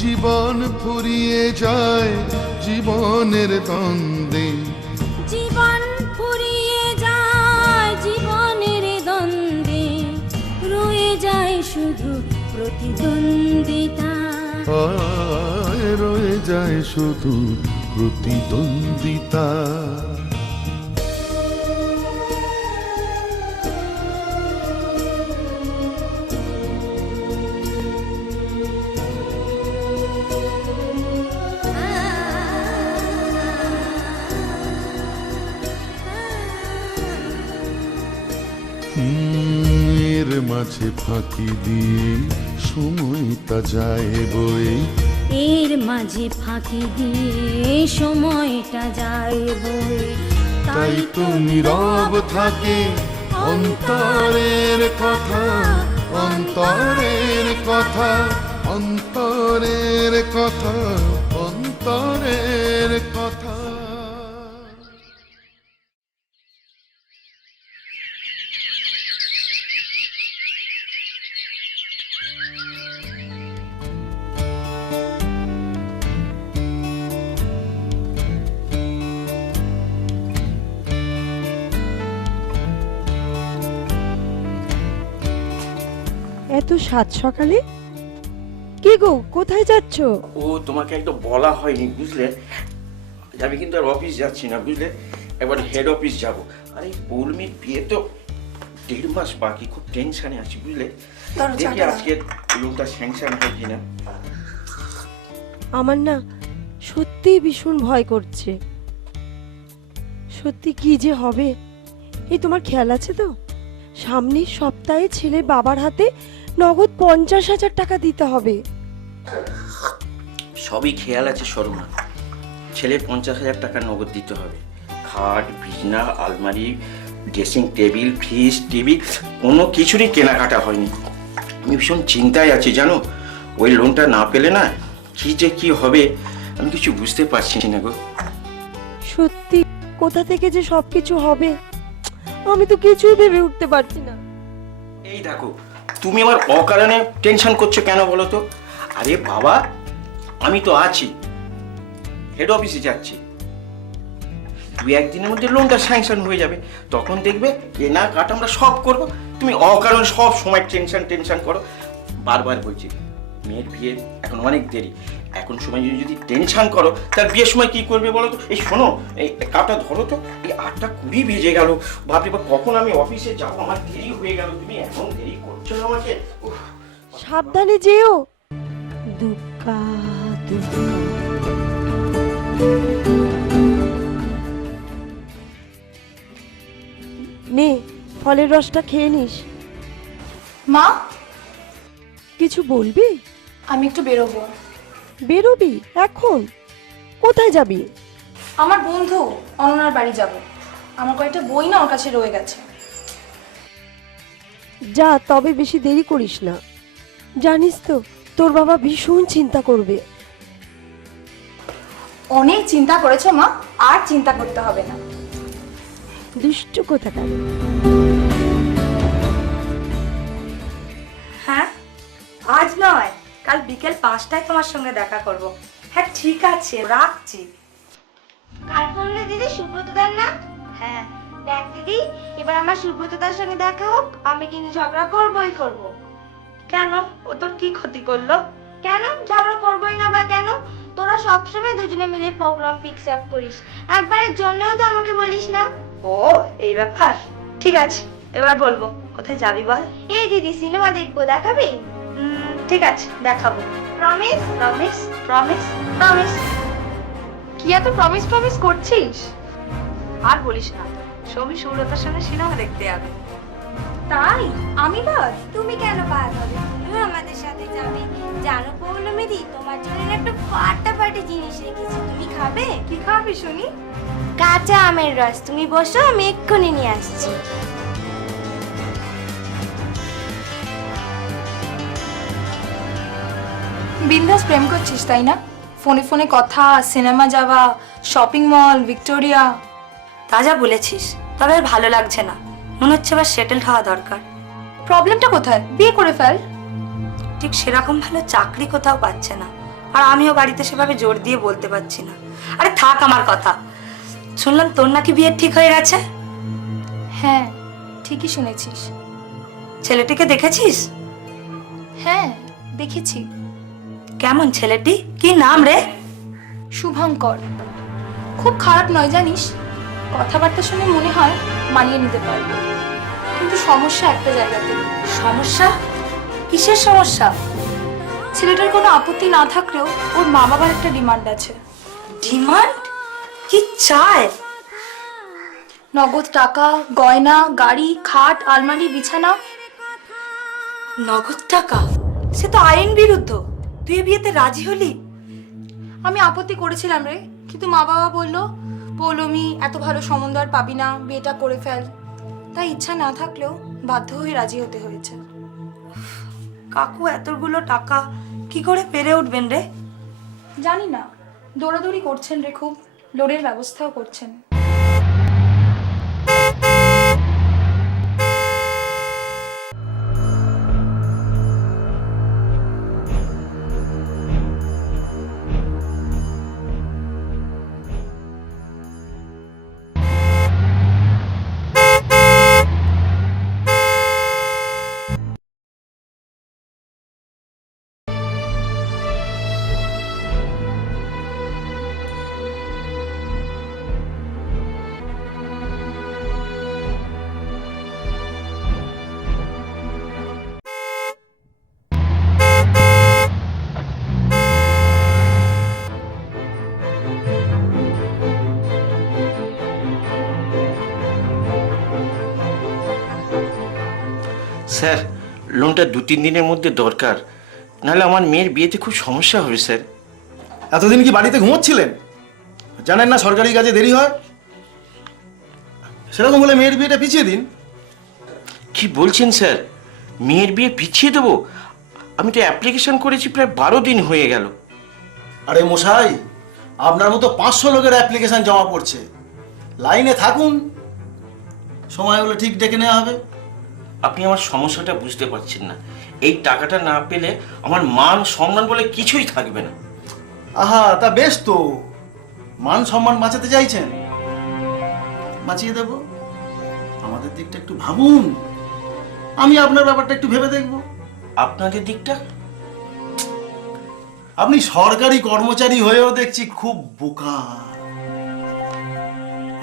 জীবন ফুরিয়ে যায় জীবনের দ্বন্দ্বে, জীবন ফুরিয়ে যায় জীবনের দ্বন্দ্বে, রয়ে যায় শুধু প্রতিদ্বন্দ্বিতা, রয়ে যায় শুধু প্রতিদ্বন্দ্বিতা। এর মাঝে ফাঁকি দিয়ে সময়টা যায় বয়ে, এর মাঝে ফাঁকি দিয়ে সময়টা যায় বয়ে, তাই তো নীরব থাকে অন্তরের কথা, অন্তরের কথা, অন্তরের কথা, অন্তরের কথা। এত সাত সকালে কি গো, কোথায় যাচ্ছ? ও তোমাকে একদম বলা হয়নি বুঝলে, আমি কিন্তু আর অফিস যাচ্ছি না বুঝলে, একবার হেড অফিস যাব। আরে পৌলমীর বিয়ে তো 1.5 মাস বাকি, খুব টেনশনে আছি বুঝলে। দেখি আজকে লোনটা স্যাংশন হয় কিনা। আমার না সত্যি ভীষণ ভয় করছে, সত্যি কি যে হবে। এই তোমার খেয়াল আছে তো, সামনের সপ্তাহে ছেলে বাবার হাতে নগদ 50,000 টাকা দিতে হবে। সবই খেয়াল আছে শর্মা, ছেলের 50,000 টাকা নগদ দিতে হবে। খাট, বিছনা, আলমারি, ড্রেসিং টেবিল, ফ্রিজ, টিভি কোনো কিছুরই কেনাকাটা হয়নি। আমি ভীষণ চিন্তায় আছি জানো, ওই লোনটা না পেলে না কি যে কি হবে আমি কিছু বুঝতে পারছি না গো। সত্যি কোথা থেকে যে সবকিছু হবে আমি তো কিছুই ভেবে উঠতে পারছি না। এই দেখো, তুমি আমার অকারণে টেনশন করছো কেন বলো তো? আরে বাবা, আমি তো আছি, হেড অফিসে যাচ্ছি, 2-1 দিনের মধ্যে লোনটা স্যাংশন হয়ে যাবে। তখন দেখবে কেনা কাটা আমরা সব করব। তুমি অকারণে সব সময় টেনশন টেনশন করো। বারবার বলছি মেয়ের বিয়ে এখন অনেক দেরি, এখন সময় যদি টেনশন করো তার বিয়ের সময় কি করবে বলো তো? এই শোনো, এই কাপটা ধরো তো, এই 8:20 বেজে গেল, ভাবলে বা কখন আমি অফিসে যাবো, আমার দেরি হয়ে গেল, তুমি এখন দেরি করছো না আমাকে। সাবধানে যেও। দুক্কা দুক্কা। নে ফলের রসটা খেয়ে নিস। মা, কিছু বলবি? আমি একটু বেরোবো। বেরোবি এখন? কোথায় যাবি? আমার বন্ধু অননার বাড়ি যাব। আমার কয়েকটা বই না ওর কাছে রয়ে গেছে। যা, তবে বেশি দেরি করিস না। জানিস তো তোর বাবা ভীষণ চিন্তা করবে। অনেক চিন্তা করেছো মা, আর চিন্তা করতে হবে না। দুষ্টু কোথাকার। হ্যাঁ, আজ নয়, কাল বিকেল 5টায় তোমার সঙ্গে দেখা করব। হ্যাঁ ঠিক আছে, রাখছি। কার ফোনে দিদি? সুব্রতদার না? হ্যাঁ। দেখ দিদি, এবার আমার সুব্রতদার সঙ্গে দেখা হোক, আমি কিন্তু ঝগড়া করবই করব। কেন, ও তোর কি ক্ষতি করলো? কেন ঝগড়া করবই না বা কেন? তোরা সবসময় দুজনে মিলে প্রোগ্রাম ফিক্স আপ করিস, একবারের জন্যও তো আমাকে বলিস না। ও এই ব্যাপার, ঠিক আছে এবার বলবো। কোথায় যাবি বল? এই দিদি, সিনেমা দেখবো, দেখাবি? ঠিক আছে, দেখাবো। প্রমিস? Promise promise promise. কি এত প্রমিস প্রমিস করছিস? আর বলিস না, সৌমি সুব্রতার সঙ্গে সিনেমা দেখতে যাবে। তাই? আমি বাদ? তুমি কেন বাদ হবে? তুমিও আমাদের সাথে যাবে। জানো পৌলমীদি, তোমার জন্য একটা ফাটাফাটি জিনিস রেখেছি, তুমি খাবে? কি খাবি শুনি? কাঁচা আমের রস। তুমি বসো, আমি এক্ষুনি নিয়ে আসছি। বিন্দাস প্রেম করছিস তাই না? ফোনে ফোনে কথা, সিনেমা যাওয়া, শপিং মল, ভিক্টোরিয়া। তা যা বলেছিস, তবে আর ভালো লাগছে না, মনে হচ্ছে আবার সেটেলড হওয়া দরকার। প্রবলেমটা কোথায়? বিয়ে করে ফেল। ঠিক সেরকম ভালো চাকরি কোথাও পাচ্ছে না, আর আমিও বাড়িতে সেভাবে জোর দিয়ে বলতে পারছি না। আরে থাক আমার কথা, শুনলাম তোর নাকি বিয়ে ঠিক হয়ে গেছে। হ্যাঁ, ঠিকই শুনেছিস। ছেলেটিকে দেখেছিস? হ্যাঁ, দেখেছি। কেমন ছেলেটি, কি নাম রে? শুভঙ্কর। খুব খারাপ নয় জানিস, কথাবার্তা শুনে মনে হয় মানিয়ে নিতে পারবো, কিন্তু সমস্যা একটা জায়গাতে। সমস্যা? কিসের সমস্যা? ছেলেটার কোনো আপত্তি না থাকলেও ওর মা বাবার একটা ডিমান্ড আছে। ডিমান্ড? কি চায়? নগদ টাকা, গয়না, গাড়ি, খাট, আলমারি, বিছানা। নগদ টাকা? সে তো আইন বিরুদ্ধ। তুই এ বিয়েতে রাজি হলি? আমি আপত্তি করেছিলাম রে, কিন্তু মা বাবা বললো পৌলমি এত ভালো সম্বন্ধ আর পাবি না, বিয়েটা করে ফেল। তাই ইচ্ছা না থাকলেও বাধ্য হয়ে রাজি হতে হয়েছে। কাকু এতগুলো টাকা কি করে পেরে উঠবেন রে? জানি না, দৌড়াদৌড়ি করছেন রে খুব, লোনের ব্যবস্থাও করছেন। স্যার, লোনটা 2-3 দিনের মধ্যে দরকার, নাহলে আমার মেয়ের বিয়েতে খুব সমস্যা হবে স্যার। এতদিন কি বাড়িতে ঘুমোচ্ছিলেন? জানেন না সরকারি কাজে দেরি হয়? সেরকম হলে মেয়ের বিয়েটা পিছিয়ে দিন। কি বলছেন স্যার? মেয়ের বিয়ে পিছিয়ে দেবো? আমি তো অ্যাপ্লিকেশন করেছি প্রায় 12 দিন হয়ে গেল। আরে মশাই, আপনার মতো 500 লোকের অ্যাপ্লিকেশন জমা পড়ছে। লাইনে থাকুন, সময় হলে ঠিক ডেকে নেওয়া হবে। আপনি আমার সমস্যাটা বুঝতে পারছেন না। এই টাকাটা না পেলে আমার মান সম্মান বলে কিছুই থাকবে না। আহা, তা বেশ তো, মান সম্মান বাঁচাতে চাইছেন, বাঁচিয়ে দেব। আমাদের দিকটা একটু ভাবুন, আমি আপনার ব্যাপারটা একটু ভেবে দেখব। আপনাদের দিকটা? আপনি সরকারি কর্মচারী হয়েও দেখছি খুব বোকা।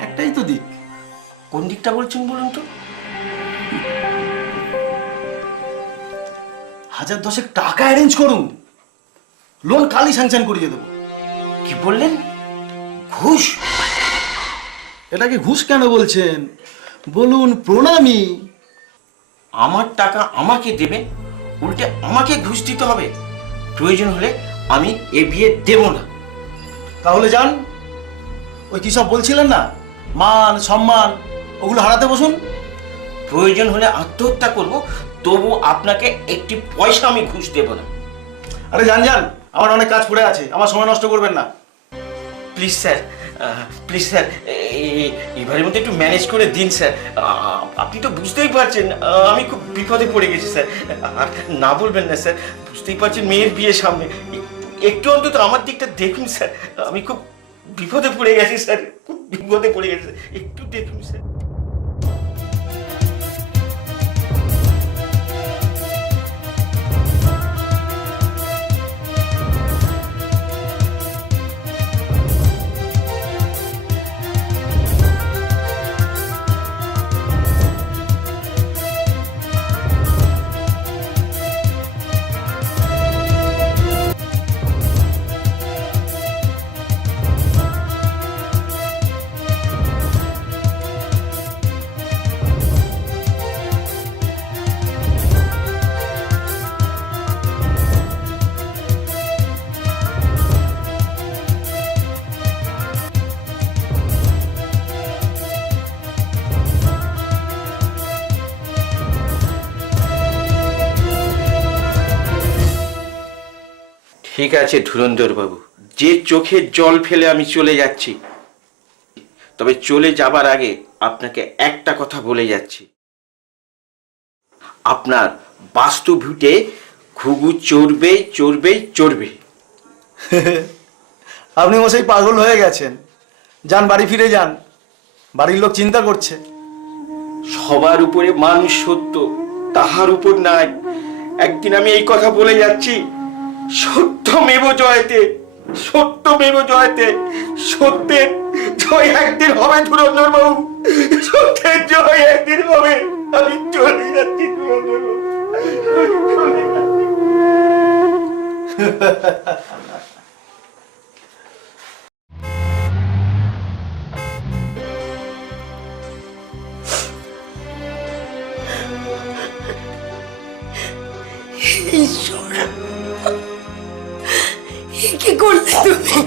একটাই তো দিক। কোন দিকটা বলছেন বলুন তো? 1000 টাকা অ্যারেঞ্জ করুন, লোন কালই স্যাংশন করিয়ে দেবো। কি বললেন? ঘুষ? এটাকে ঘুষ কেন বলছেন? বলুন প্রণামী। আমার টাকা আমাকে দেবে, উল্টে আমাকে ঘুষ দিতে হবে? প্রয়োজন হলে আমি এ বিয়ে দেব না। তাহলে যান, ওই কি সব বলছিলেন না, মান সম্মান, ওগুলো হারাতে বসুন। প্রয়োজন হলে আত্মহত্যা করব, তবু আপনাকে একটি পয়সা আমি ঘুষ দেব না। আরে যান যান, আমার অনেক কাজ পড়ে আছে, আমার সময় নষ্ট করবেন না। প্লিজ স্যার, প্লিজ স্যার, এবারের মধ্যে একটু ম্যানেজ করে দিন স্যার। আপনি তো বুঝতেই পারছেন আমি খুব বিপদে পড়ে গেছি স্যার। আর না বলবেন না স্যার, বুঝতেই পারছেন মেয়ের বিয়ের সামনে। একটু অন্তত আমার দিকটা দেখুন স্যার, আমি খুব বিপদে পড়ে গেছি স্যার, খুব বিপদে পড়ে গেছি স্যার, একটু দেখুন স্যার। ঠিক আছে ধুরন্ধর বাবু, যে চোখে জল ফেলে আমি চলে যাচ্ছি, তবে চলে যাবার আগে আপনাকে একটা কথা বলে যাচ্ছি। আপনার বাস্তু ভিটে ঘুঘু চড়বে চড়বে চড়বে। আপনি মশাই পাগল হয়ে গেছেন। যান, বাড়ি ফিরে যান, বাড়ির লোক চিন্তা করছে। সবার উপরে মানুষ সত্য, তাহার উপর নাই। একদিন আমি এই কথা বলে যাচ্ছি, সত্যমেব জয়তে, সত্যমেব জয়তে। সত্যের জয় একদিন হবে ধুরন্ধর বাবু, সত্যের জয় একদিন হবে। আমি চলে যাচ্ছি ধুরন্ধর বাবু, চলে যাচ্ছি। ঈশ্বর, কি করলে তুমি?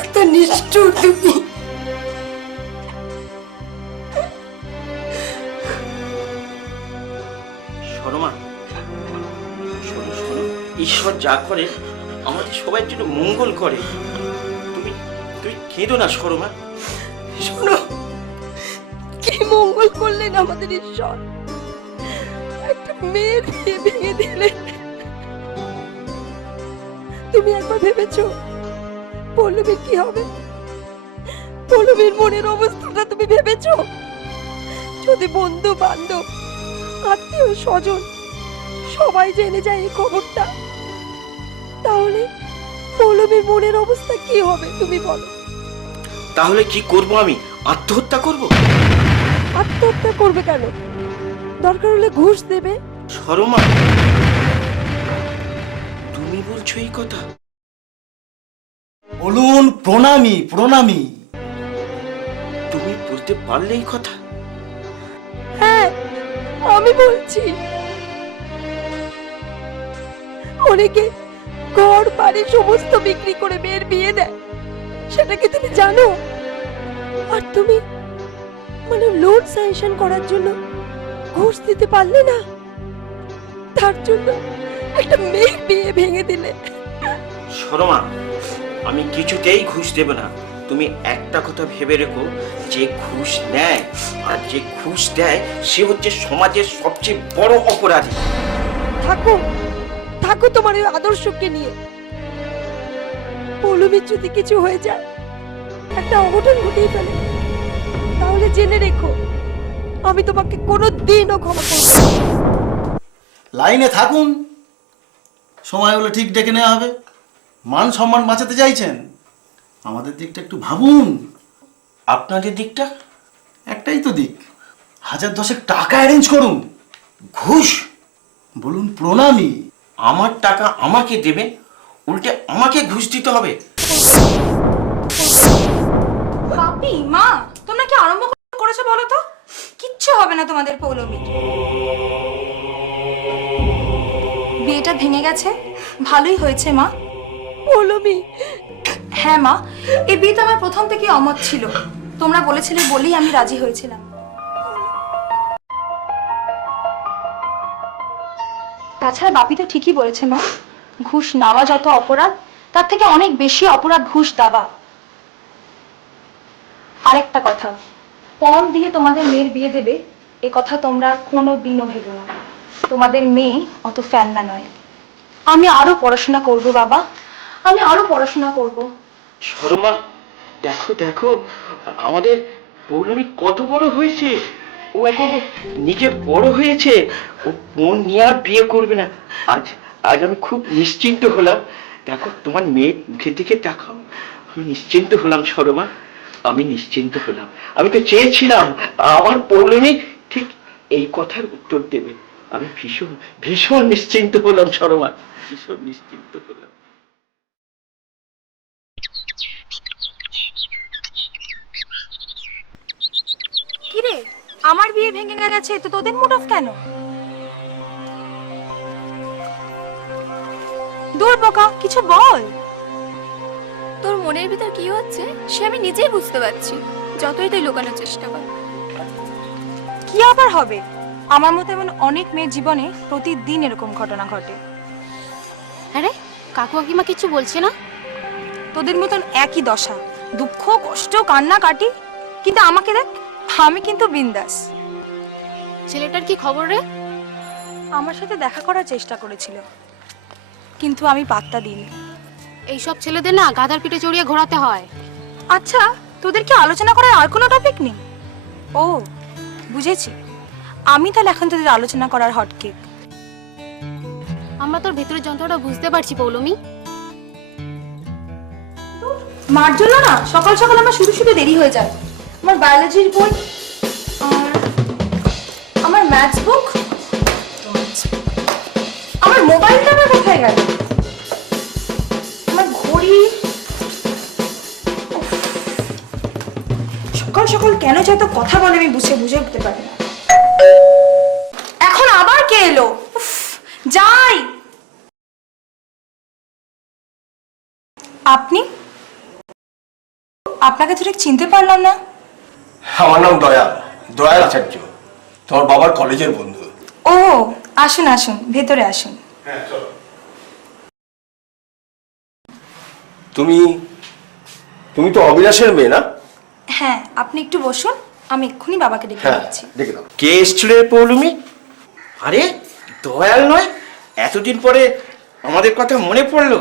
এত নিষ্ঠুর তুমি! শর্মা, শোনো শোনো, ঈশ্বর যা করে আমাদের সবার জন্য মঙ্গল করে। তুমি তুমি কেঁদো না শর্মা। শোনো, কি মঙ্গল করলেন আমাদের ঈশ্বর? একটা মেয়ের বিয়ে ভেঙে দিলেন। তুমি একবার ভেবেছো পল্লবীর কি হবে? পল্লবীর মনের অবস্থাটা তুমি ভেবেছো? যদি বন্ধু বান্ধব, আত্মীয় স্বজন সবাই জেনে যায় এই খবরটা, তাহলে পল্লবীর মনের অবস্থা কি হবে তুমি বলো? তাহলে কি করব আমি? আত্মহত্যা করব? আত্মহত্যা করবে কেন? দরকার হলে ঘুষ দেবে। শর্মা, তুমি বলছো এই কথা? বলুন প্রণামী, প্রণামী। তুমি বলতে পারলে এই কথা? হ্যাঁ, আমি বলছি। অনেকে ঘর বাড়ি সমস্ত বিক্রি করে মেয়ের বিয়ে দেয়, সেটা কি তুমি জানো? আর তুমি মানে লোন স্যাংশন করার জন্য ঘুষ দিতে পারলে না, তার জন্য একটা মেয়ের বিয়ে ভেঙে দিলে। শর্মা, আমি কিছুতেই ঘুষ দেব না। তুমি একটা কথা ভেবে রেখো, যে ঘুষ নেয় আর যে ঘুষ দেয় সে হচ্ছে সমাজের সবচেয়ে বড় অপরাধী। থাকো থাকো তোমার ওই আদর্শকে নিয়ে। পৌলমীর যদি কিছু হয়ে যায়, একটা অঘটন ঘটিয়ে ফেলে, তাহলে জেনে রেখো আমি তোমাকে কোনোদিনও ক্ষমা করব না। লাইনে থাকুন, সময় হলে ঠিক ডেকে নেওয়া হবে। মান সম্মান বাঁচাতে চাইছেন, আমাদের দিকটা একটু ভাবুন। আপনাদের দিকটা? একটাই তো দিক, 1000-10 টাকা অ্যারেঞ্জ করুন। ঘুষ? বলুন প্রণামী। আমার টাকা আমাকে দেবেন, উল্টে আমাকে ঘুষ দিতে হবে? বাপি, মা, তোমরা কি আরম্ভ করেছো বলো তো? কিচ্ছু হবে না তোমাদের পৌলমী। বিয়েটা ভেঙে গেছে, ভালোই হয়েছে মা। পৌলমী, হ্যাঁ মা, এই বিয়েতে আমার প্রথম থেকে অমত ছিল। তোমরা বলেছিলে বলেই আমি রাজি হয়েছিলাম। তাছাড়া বাপি তো ঠিকই বলেছে মা, ঘুষ নেওয়া যত অপরাধ, তার থেকে অনেক বেশি অপরাধ ঘুষ দেওয়া। আরেকটা কথা, পণ দিয়ে তোমাদের মেয়ের বিয়ে দেবে, এ কথা তোমরা কোনোদিনও ভেবো না। তোমাদের মেয়ে অত ফ্যাননা নয়। আমি আরো পড়াশোনা করব বাবা, আমি আরো পড়াশোনা করব। শর্মা, দেখো দেখো আমাদের পৌলমী কত বড় হয়েছে। ও এখন নিজে বড় হয়েছে, ও মন নিয়ে আর বিয়ে করবে না। আজ আজ আমি খুব নিশ্চিন্ত হলাম। দেখো তোমার মেয়ের মুখের দিকে তাকাও, আমি নিশ্চিন্ত হলাম শর্মা, আমি নিশ্চিন্ত হলাম। আমি তো চেয়েছিলাম আমার পৌলমী ঠিক এই কথার উত্তর দেবে। আমি ভীষণ ভীষণ নিশ্চিন্ত হলাম শর্মা, ভীষণ নিশ্চিন্ত হলাম। কিরে, আমার বিয়ে ভেঙে গেছে তো তোদের মুড অফ কেন? দূর বোকা, কিছু বল। তোর মনের ভিতর কি হচ্ছে সে আমি নিজেই বুঝতে পারছি, যতই তুই লুকানোর চেষ্টা কর। কি আবার হবে? আমার মতো এমন অনেক মেয়ের জীবনে প্রতিদিন এরকম ঘটনা ঘটে। আরে কাকু কাকিমা কিছু বলছে না? তোদের মতন একই দশা, দুঃখ কষ্ট কান্না কাটি, কিন্তু আমাকে দেখ, আমি কিন্তু বিন্দাস। ছেলেটার কি খবর রে? আমার সাথে দেখা করার চেষ্টা করেছিল, কিন্তু আমি পাত্তা দিইনি। এইসব ছেলেদের না গাধার পিঠে চড়িয়ে ঘোরাতে হয়। আচ্ছা, তোদের কি আলোচনা করার আর কোনো টপিক নেই? ও বুঝেছি, আমি তাহলে এখন তোদের আলোচনা করার হটকেক। আমরা তোর ভেতরের যন্ত্রটা বুঝতে পারছি পৌলমি। মার জন্য না সকাল সকাল আমার শুধু শুধু দেরি হয়ে যায়। আমার বায়োলজির বই আর আমার ম্যাথস বুক, আমার মোবাইলটা আমার কোথায় গেল, আমার ঘড়ি। উফ, সকাল সকাল কেন যে এত কথা বলে আমি বুঝে উঠতে পারি না। এখন আবার কে এলো? উফ, যাই। আপনি? আপনাকে তো ঠিক চিনতে পারলাম না। আমার নাম দয়াল, দয়াল আচার্য, তোমার বাবার কলেজের বন্ধু। ও আসুন আসুন, ভেতরে আসুন। তুমি তুমি তো অবিনাশের মেয়ে না? হ্যাঁ, আপনি একটু বসুন, আমি এক্ষুনি বাবাকে ডেকে হ্যাঁ, দিচ্ছি। দেখে দাও। কে এসছিল রে পৌলমি? আরে দয়াল নয়? এতদিন পরে আমাদের কথা মনে পড়লো।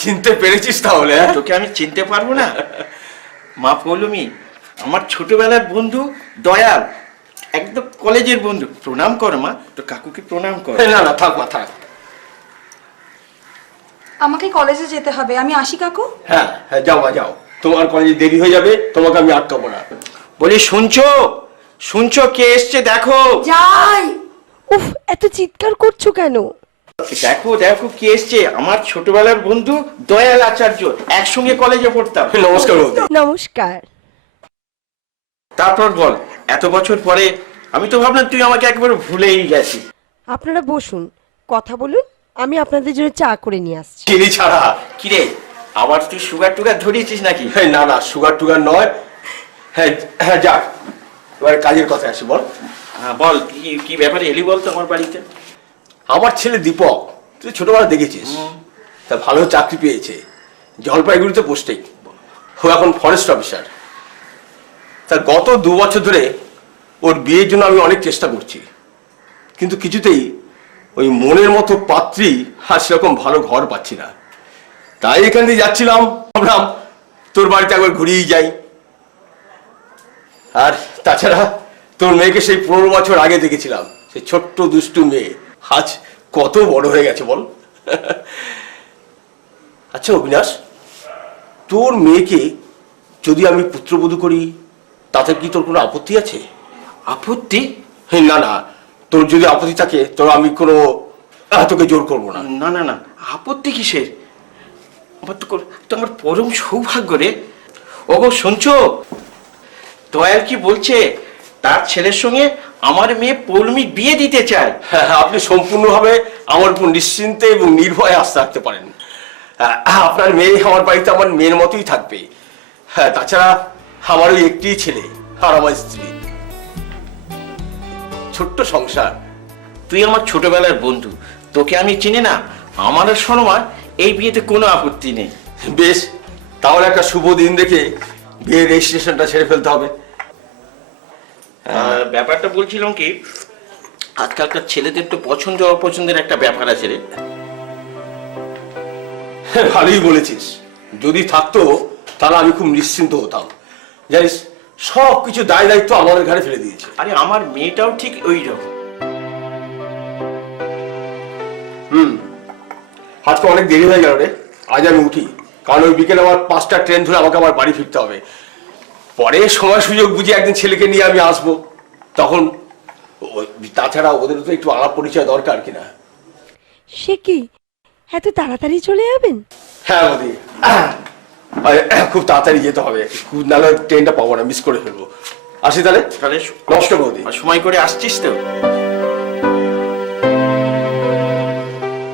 চিনতে পেরেছিস তাহলে? হ্যাঁ? তোকে আমি চিনতে পারবো না? মা পৌলমি, আমার ছোটবেলার বন্ধু দয়াল, একদম কলেজের বন্ধু। প্রণাম কর মা, তো কাকুকে প্রণাম কর। না না, থাক মা, থাক। আমাকে কলেজে যেতে হবে, আমি আসি কাকু। হ্যাঁ হ্যাঁ, যাও মা যাও, তোমার কলেজে দেরি হয়ে যাবে, তোমাকে আমি আটকাবো না। বলি শুনছো? শুনছো কে এসছে? দেখো যাই। উফ, এত চিৎকার করছো কেন? দেখো দেখো কে এসছে। আমার ছোটবেলার বন্ধু দয়াল আচার্য, একসঙ্গে কলেজে পড়তাম। নমস্কার বৌদি। নমস্কার। তারপর বল, এত বছর পরে আমি তো ভাবলাম তুই আমাকে একবার ভুলেই গেছিস। আপনারা বসুন, কথা বলুন, আমি আপনাদের জন্য চা করে নিয়ে আসছি। চিনি ছাড়া। কিরে, আবার তুই সুগার টুগার ধরিয়েছিস নাকি? হ্যাঁ, না না, সুগার টুগার নয়। হ্যাঁ হ্যাঁ, যাক, এবার কাজের কথা আসি। বল। হ্যাঁ বল, কি কি ব্যাপারে এলি বল তো আমার বাড়িতে? আমার ছেলে দীপক, তুই ছোটবেলা দেখেছিস, তা ভালো চাকরি পেয়েছে জলপাইগুড়িতে পোস্টিং। ও এখন ফরেস্ট অফিসার। তা গত 2 বছর ধরে ওর বিয়ের জন্য আমি অনেক চেষ্টা করছি, কিন্তু কিছুতেই ওই মনের মতো পাত্রী আর সেরকম ভালো ঘর পাচ্ছি না। তাই এখান দিয়ে যাচ্ছিলাম, ভাবলাম তোর বাড়িতে একবার ঘুরিয়েই যাই। আর তাছাড়া তোর মেয়েকে সেই 15 বছর আগে দেখেছিলাম, সেই ছোট্ট দুষ্টু মেয়ে আজ কত বড় হয়ে গেছে বল। আচ্ছা অবিনাশ, তোর মেয়েকে যদি আমি পুত্রবধূ করি তাতে কি তোর কোনো আপত্তি আছে? আপত্তি? না না, তোর যদি আপত্তি থাকে তোর আমি কোনো তোকে জোর করবো না। না না না, আপত্তি কিসের? আমার তো আমার পরম সৌভাগ্য রে। ওগো শুনছো, দয়াল কি বলছে? তার ছেলের সঙ্গে আমার মেয়ে পৌলমি বিয়ে দিতে চায়। হ্যাঁ, আপনি সম্পূর্ণভাবে আমার উপর নিশ্চিন্তে এবং নির্ভয়ে আস্থা রাখতে পারেন। আপনার মেয়ে আমার বাড়িতে আমার মেয়ের মতোই থাকবে। হ্যাঁ, তাছাড়া আমার ওই একটি ছেলে আর আমার স্ত্রী, ছোট্ট সংসার। তুই আমার ছোটবেলার বন্ধু, তোকে আমি চিনি না? আমার আর শর্মার এই বিয়েতে কোনো আপত্তি নেই। বেশ, তাহলে একটা শুভ দিন দেখে বিয়ের রেজিস্ট্রেশনটা ছেড়ে ফেলতে হবে। ব্যাপারটা বলছিলাম কি, আজকালকার ছেলেদের তো পছন্দ অপছন্দের একটা ব্যাপার আছে রে। ভালোই বলেছিস, যদি থাকতো তাহলে আমি খুব নিশ্চিন্ত হতাম। জানিস, সব কিছু দায় দায়িত্ব আমাদের ঘাড়ে ফেলে দিয়েছে। আরে আমার মেয়েটাও ঠিক ওই রকম। আজকে অনেক দেরি হয়ে গেল রে, আজ আমি উঠি, কারণ ওই বিকেলে আমার 5টা ট্রেন ধরে আমাকে আবার বাড়ি ফিরতে হবে। পরে সময় সুযোগ বুঝে একদিন ছেলেকে নিয়ে আমি আসবো, তখন তাছাড়া ওদের তো একটু আলাপ পরিচয় দরকার কিনা। সে কি, এত তাড়াতাড়ি চলে যাবেন? হ্যাঁ মোদি, খুব তাড়াতাড়ি যেতে হবে, নাহলে ট্রেনটা পাবো না, মিস করে ফেলবো। আসি তাহলে। তাহলে নমস্কার বৌদি। সময় করে আসছিস তো?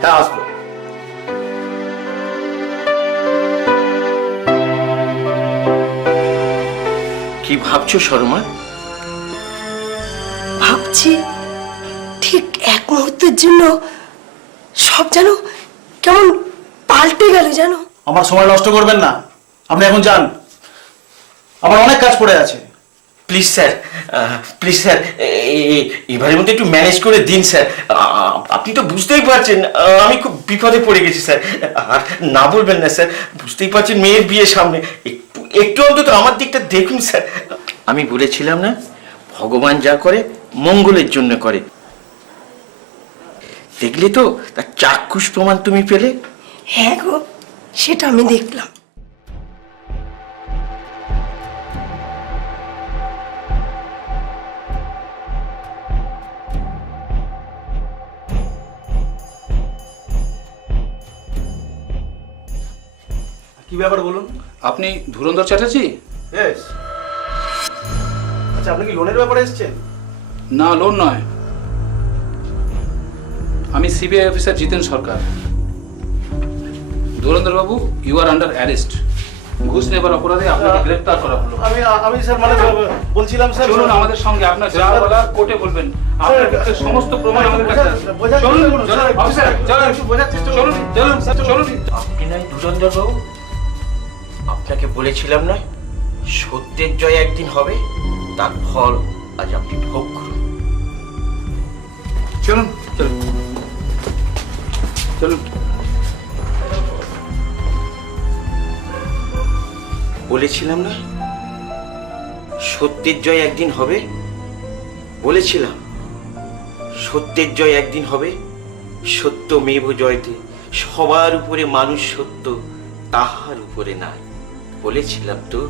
হ্যাঁ, আসবো। কি ভাবছো শর্মা? ভাবছি, ঠিক এক মুহূর্তের জন্য সব যেন কেমন পাল্টে গেল জানো। আমার সময় নষ্ট করবেন না, আপনি এখন যান, আমার অনেক কাজ পড়ে আছে। প্লিজ স্যার, প্লিজ স্যার, এবারের মধ্যে একটু ম্যানেজ করে দিন স্যার। আপনি তো বুঝতেই পারছেন আমি খুব বিপদে পড়ে গেছি স্যার। আর না বলবেন না স্যার, বুঝতেই পারছেন মেয়ের বিয়ে সামনে, একটু একটু অন্তত আমার দিকটা দেখুন স্যার। আমি বলেছিলাম না, ভগবান যা করে মঙ্গলের জন্য করে। দেখলে তো তার চাক্ষুষ প্রমাণ তুমি পেলে। হ্যাঁ গো, সেটা আমি দেখলাম। কি ব্যাপার বলুন? আপনি ধুরন্ধর চ্যাটার্জি? ইয়েস। আচ্ছা, আপনি কি লোনের ব্যাপারে এসেছেন? না, লোন নয়। আমি CBI officer Jiten Sarkar. ধুরন্ধর Babu, you R under arrest. ঘুষ নেবার অপরাধে আপনাকে গ্রেফতার করা হলো। আমি স্যার মানে বলছিলাম স্যার, চলুন আমাদের সঙ্গে, আপনার যা বলা কোর্টে বলবেন। আপনার কাছে সমস্ত প্রমাণ আমাদের কাছে আছে। চলুন অফিসার, চলুন চলুন চলুন চলুন। আপনি নয় ধুরন্ধর বাবু, আপনাকে বলেছিলাম না সত্যের জয় একদিন হবে, তার ফল আজ আপনি ভোগ করুন। চলুন চলুন চলুন। বলেছিলাম না সত্যের জয় একদিন হবে, বলেছিলাম সত্যের জয় একদিন হবে। সত্যমেব জয়তে, সবার উপরে মানুষ সত্য, তাহার উপরে নাই, বলেছিলাম তো।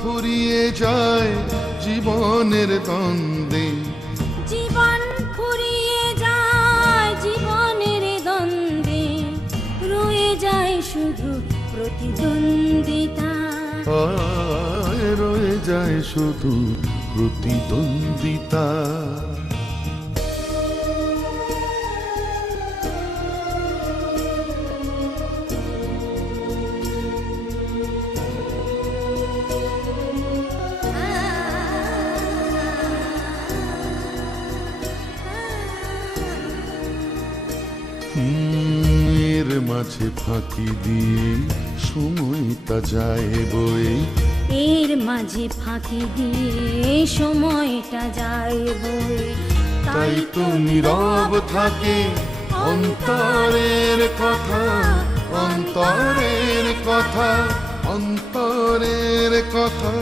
ফুরিয়ে যায় জীবনের দ্বন্দ্বে, জীবন ফুরিয়ে যায় জীবনের দ্বন্দ্বে, রয়ে যায় শুধু প্রতিদ্বন্দ্বিতা। রয়ে যায় শুধু প্রতিদ্বন্দ্বিতা। এর মাঝে ফাঁকি দিয়ে সময়টা যায় বয়ে, এর মাঝে ফাঁকি দিয়ে সময়টা যায় বয়ে। তাই তো নীরব থাকে অন্তরের কথা, অন্তরের কথা, অন্তরের কথা।